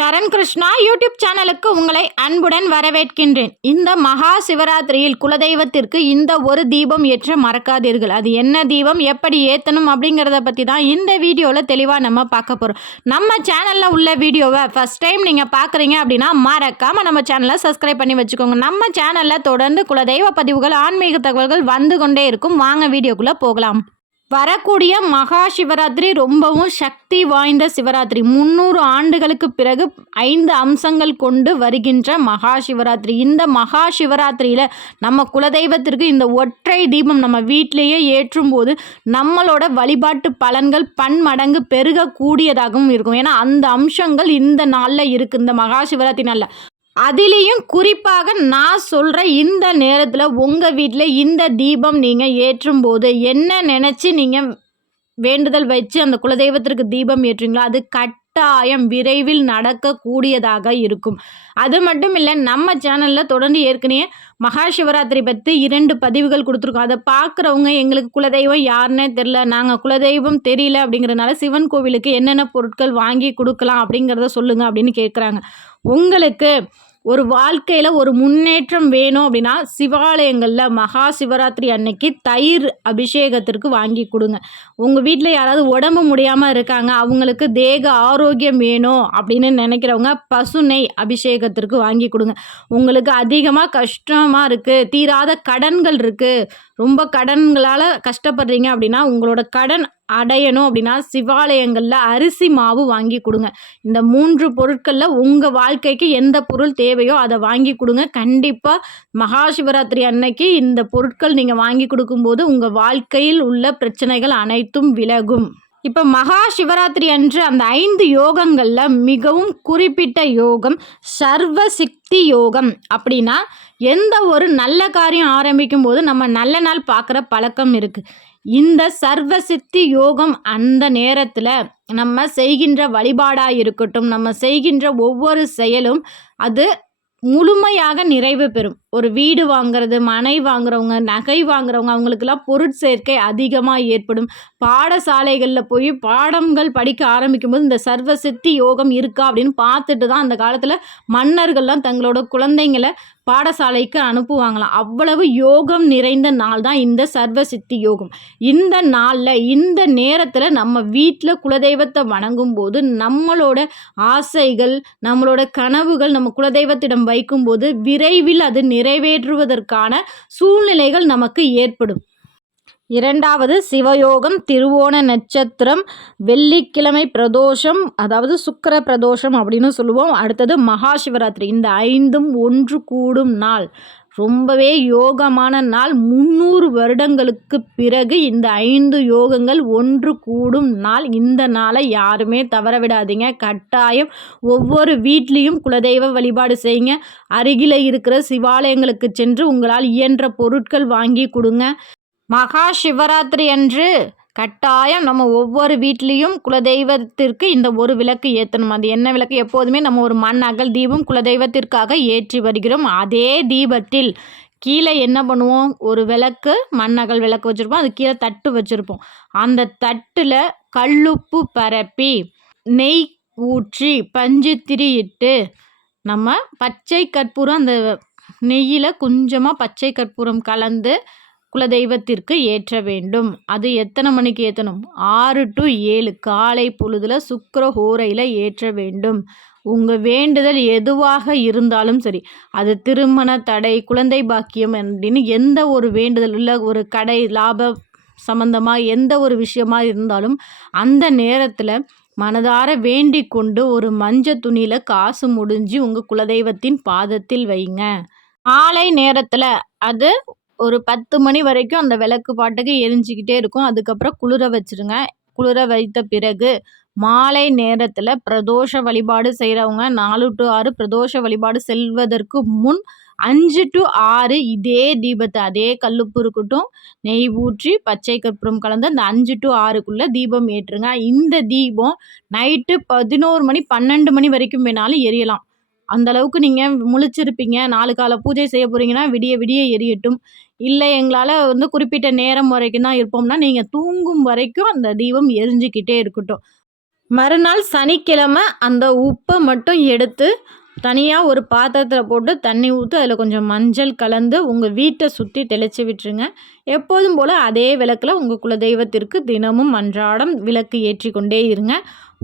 சரண் Krishna YouTube சேனலுக்கு உங்களை அன்புடன் வரவேற்கின்றேன். இந்த மகா சிவராத்திரியில் குலதெய்வத்திற்கு இந்த ஒரு தீபம் ஏற்ற மறக்காதீர்கள். அது என்ன தீபம், எப்படி ஏற்றணும் அப்படிங்கிறத பற்றி தான் இந்த வீடியோவில் தெளிவாக நம்ம பார்க்க போகிறோம். நம்ம சேனலில் உள்ள வீடியோவை ஃபஸ்ட் டைம் நீங்கள் பார்க்குறீங்க அப்படின்னா மறக்காமல் நம்ம சேனலை சப்ஸ்கிரைப் பண்ணி வச்சுக்கோங்க. நம்ம சேனலில் தொடர்ந்து குலதெய்வ பதிவுகள், ஆன்மீக தகவல்கள் வந்து கொண்டே இருக்கும். வாங்க வீடியோக்குள்ளே போகலாம். வரக்கூடிய மகா சிவராத்திரி ரொம்பவும் சக்தி வாய்ந்த சிவராத்திரி. 300 ஆண்டுகளுக்கு பிறகு 5 அம்சங்கள் கொண்டு வருகின்ற மகா சிவராத்திரி. இந்த மகா சிவராத்திரியில் நம்ம குலதெய்வத்திற்கு இந்த ஒற்றை தீபம் நம்ம வீட்டிலேயே ஏற்றும் போது நம்மளோட வழிபாட்டு பலன்கள் பன்மடங்கு பெருகக்கூடியதாகவும் இருக்கும். ஏன்னா அந்த அம்சங்கள் இந்த நாளில் இருக்குது, இந்த மகா சிவராத்திரி நாளில். அதிலையும் குறிப்பாக நான் சொல்கிற இந்த நேரத்தில் உங்கள் வீட்டில் இந்த தீபம் நீங்கள் ஏற்றும்போது என்ன நினச்சி நீங்கள் வேண்டுதல் வச்சு அந்த குலதெய்வத்திற்கு தீபம் ஏற்றுங்களோ அது கட்டாயம் விரைவில் நடக்கக்கூடியதாக இருக்கும். அது மட்டும் இல்லை, நம்ம சேனலில் தொடர்ந்து ஏற்கனவே மகா சிவராத்திரி பற்றி 2 பதிவுகள் கொடுத்துருக்கோம். அதை பார்க்குறவங்க எங்களுக்கு குலதெய்வம் யாருன்னே தெரில, நாங்கள் குலதெய்வம் தெரியல அப்படிங்கிறதுனால சிவன் கோவிலுக்கு என்னென்ன பொருட்கள் வாங்கி கொடுக்கலாம் அப்படிங்கிறத சொல்லுங்கள் அப்படின்னு கேட்குறாங்க. உங்களுக்கு ஒரு வாழ்க்கையில் ஒரு முன்னேற்றம் வேணும் அப்படின்னா சிவாலயங்களில் மகா சிவராத்திரி அன்னைக்கு தயிர் அபிஷேகத்திற்கு வாங்கி கொடுங்க. உங்கள் வீட்டில் யாராவது உடம்பு முடியாமல் இருக்காங்க, அவங்களுக்கு தேக ஆரோக்கியம் வேணும் அப்படின்னு நினைக்கிறவங்க பசு நெய் அபிஷேகத்திற்கு வாங்கி கொடுங்க. உங்களுக்கு அதிகமாக கஷ்டமாக இருக்குது, தீராத கடன்கள் இருக்குது, ரொம்ப கடன்களால் கஷ்டப்படுறீங்க அப்படின்னா உங்களோட கடன் அடையணும் அப்படின்னா சிவாலயங்களில் அரிசி மாவு வாங்கி கொடுங்க. இந்த 3 பொருட்களில் உங்கள் வாழ்க்கைக்கு எந்த பொருள் தேவையோ அதை வாங்கி கொடுங்க. கண்டிப்பாக மகா சிவராத்திரி அன்னைக்கு இந்த பொருட்கள் நீங்கள் வாங்கி கொடுக்கும்போது உங்கள் வாழ்க்கையில் உள்ள பிரச்சனைகள் அனைத்தும் விலகும். இப்போ மகா சிவராத்திரி அன்று அந்த 5 யோகங்களில் மிகவும் குறிப்பிட்ட யோகம் சர்வ சித்தி யோகம். அப்படின்னா எந்த ஒரு நல்ல காரியம் ஆரம்பிக்கும் போது நம்ம நல்ல நாள் பார்க்குற பழக்கம் இருக்குது. இந்த சர்வ சித்தி யோகம் அந்த நேரத்தில் நம்ம செய்கின்ற வழிபாடாக இருக்கட்டும், நம்ம செய்கின்ற ஒவ்வொரு செயலும் அது முழுமையாக நிறைவு பெறும். ஒரு வீடு வாங்குறது, மனை வாங்குறவங்க, நகை வாங்குறவங்க, அவங்களுக்கெல்லாம் பொருட்சேர்க்கை அதிகமாக ஏற்படும். பாடசாலைகளில் போய் பாடங்கள் படிக்க ஆரம்பிக்கும் போது இந்த சர்வசித்தி யோகம் இருக்கா அப்படின்னு பார்த்துட்டு தான் அந்த காலத்தில் மன்னர்கள்லாம் தங்களோட குழந்தைங்களை பாடசாலைக்கு அனுப்புவாங்களாம். அவ்வளவு யோகம் நிறைந்த நாள் தான் இந்த சர்வசித்தி யோகம். இந்த நாளில் இந்த நேரத்தில் நம்ம வீட்டில் குலதெய்வத்தை வணங்கும் போது நம்மளோட ஆசைகள், நம்மளோட கனவுகள் நம்ம குலதெய்வத்திடம் வைக்கும்போது விரைவில் அது நிறைவேற்றுவதற்கான சூழ்நிலைகள் நமக்கு ஏற்படும். 2வது சிவயோகம், திருவோண நட்சத்திரம், வெள்ளிக்கிழமை பிரதோஷம், அதாவது சுக்கிர பிரதோஷம் அப்படின்னு சொல்லுவோம். அடுத்தது மகா சிவராத்திரி. இந்த 5ம் ஒன்று கூடும் நாள், ரொம்பவே யோகமான நாள். 300 வருடங்களுக்கு பிறகு இந்த 5 யோகங்கள் ஒன்று கூடும் நாள். இந்த நாளை யாருமே தவற விடாதீங்க. கட்டாயம் ஒவ்வொரு வீட்லேயும் குலதெய்வ வழிபாடு செய்யுங்க. அருகில் இருக்கிற சிவாலயங்களுக்கு சென்று உங்களால் இயன்ற பொருட்கள் வாங்கி கொடுங்க. மகா சிவராத்திரி அன்று கட்டாயம் நம்ம ஒவ்வொரு வீட்லேயும் குலதெய்வத்திற்கு இந்த ஒரு விளக்கு ஏற்றணும். அது என்ன விளக்கு? எப்போதுமே நம்ம ஒரு மண் அகல் தீபம் குலதெய்வத்திற்காக ஏற்றி வருகிறோம். அதே தீபத்தில் கீழே என்ன பண்ணுவோம், ஒரு விளக்கு மண் அகல் விளக்கு வச்சுருப்போம், அது கீழே தட்டு வச்சுருப்போம். அந்த தட்டில் கல்லுப்பு பரப்பி நெய் ஊற்றி பஞ்சு திரியிட்டு நம்ம பச்சை கற்பூரம், அந்த நெய்யில் கொஞ்சமாக பச்சை கற்பூரம் கலந்து குலதெய்வத்திற்கு ஏற்ற வேண்டும். அது எத்தனை மணிக்கு ஏற்றணும்? 6 to 7 காலை பொழுதில் சுக்கிர ஹோரையில் ஏற்ற வேண்டும். உங்கள் வேண்டுதல் எதுவாக இருந்தாலும் சரி, அது திருமண தடை, குழந்தை பாக்கியம் அப்படின்னு எந்த ஒரு வேண்டுதல் இல்லை, ஒரு கடை லாப சம்பந்தமாக எந்த ஒரு விஷயமாக இருந்தாலும் அந்த நேரத்தில் மனதார வேண்டிக் கொண்டு ஒரு மஞ்சள் துணியில் காசு முடிஞ்சு உங்கள் குலதெய்வத்தின் பாதத்தில் வைங்க. மாலை நேரத்தில் அது ஒரு 10 மணி வரைக்கும் அந்த விளக்கு பாட்டுக்கு எரிஞ்சிக்கிட்டே இருக்கும். அதுக்கப்புறம் குளிர வச்சுருங்க. குளிர வைத்த பிறகு மாலை நேரத்தில் பிரதோஷ வழிபாடு செய்கிறவங்க 4 to 6, பிரதோஷ வழிபாடு செல்வதற்கு முன் 5 to 6 இதே தீபத்தை, அதே கல்லுப்பு இருக்கட்டும், நெய் ஊற்றி பச்சை கற்பூரம் கலந்து அந்த 5 to 6க்குள்ளே தீபம் ஏற்றுங்க. இந்த தீபம் நைட்டு 11 மணி 12 மணி வரைக்கும் வேணாலும் எரியலாம். அந்தளவுக்கு நீங்கள் முழிச்சிருப்பீங்க. 4 கால பூஜை செய்ய போகிறீங்கன்னா விடிய விடிய எரியட்டும். இல்லை எங்களால் குறிப்பிட்ட நேரம் வரைக்கும் தான் இருப்போம்னா நீங்கள் தூங்கும் வரைக்கும் அந்த தீபம் எரிஞ்சிக்கிட்டே இருக்கட்டும். மறுநாள் சனிக்கிழமை அந்த உப்பை மட்டும் எடுத்து தனியாக ஒரு பாத்திரத்தில் போட்டு தண்ணி ஊற்றி அதில் கொஞ்சம் மஞ்சள் கலந்து உங்கள் வீட்டை சுற்றி தெளித்து விட்டுருங்க. எப்போதும் போல் அதே விளக்கில் உங்கள் குலதெய்வத்திற்கு தினமும் அன்றாடம் விளக்கு ஏற்றி கொண்டே இருங்க.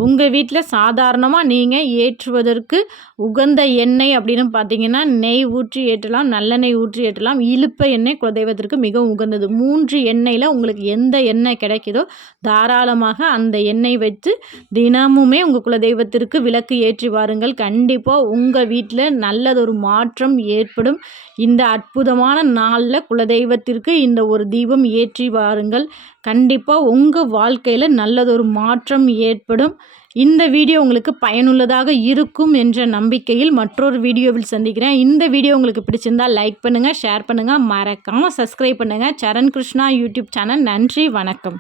உங்கள் வீட்டில் சாதாரணமாக நீங்கள் ஏற்றுவதற்கு உகந்த எண்ணெய் அப்படின்னு பார்த்தீங்கன்னா நெய் ஊற்றி ஏற்றலாம், நல்லெண்ணெய் ஊற்றி ஏற்றலாம். இலுப்பை எண்ணெய் குலதெய்வத்திற்கு மிகவும் உகந்தது. 3 எண்ணெயில் உங்களுக்கு எந்த எண்ணெய் கிடைக்குதோ தாராளமாக அந்த எண்ணெய் வைத்து தினமுமே உங்கள் குலதெய்வத்திற்கு விளக்கு ஏற்றி வாருங்கள். கண்டிப்பாக உங்கள் வீட்டில் நல்லதொரு மாற்றம் ஏற்படும். இந்த அற்புதமான நாளில் குலதெய்வத்திற்கு இந்த ஒரு தீபம் ஏற்றி வாருங்கள். கண்டிப்பாக உங்கள் வாழ்க்கையில் நல்லதொரு மாற்றம் ஏற்படும். இந்த வீடியோ உங்களுக்கு பயனுள்ளதாக இருக்கும் என்ற நம்பிக்கையில் மற்றொரு வீடியோவில் சந்திக்கிறேன். இந்த வீடியோ உங்களுக்கு பிடிச்சிருந்தால் லைக் பண்ணுங்கள், ஷேர் பண்ணுங்கள், மறக்காமல் சப்ஸ்கிரைப் பண்ணுங்கள். சரண் கிருஷ்ணா யூடியூப் சேனல். நன்றி, வணக்கம்.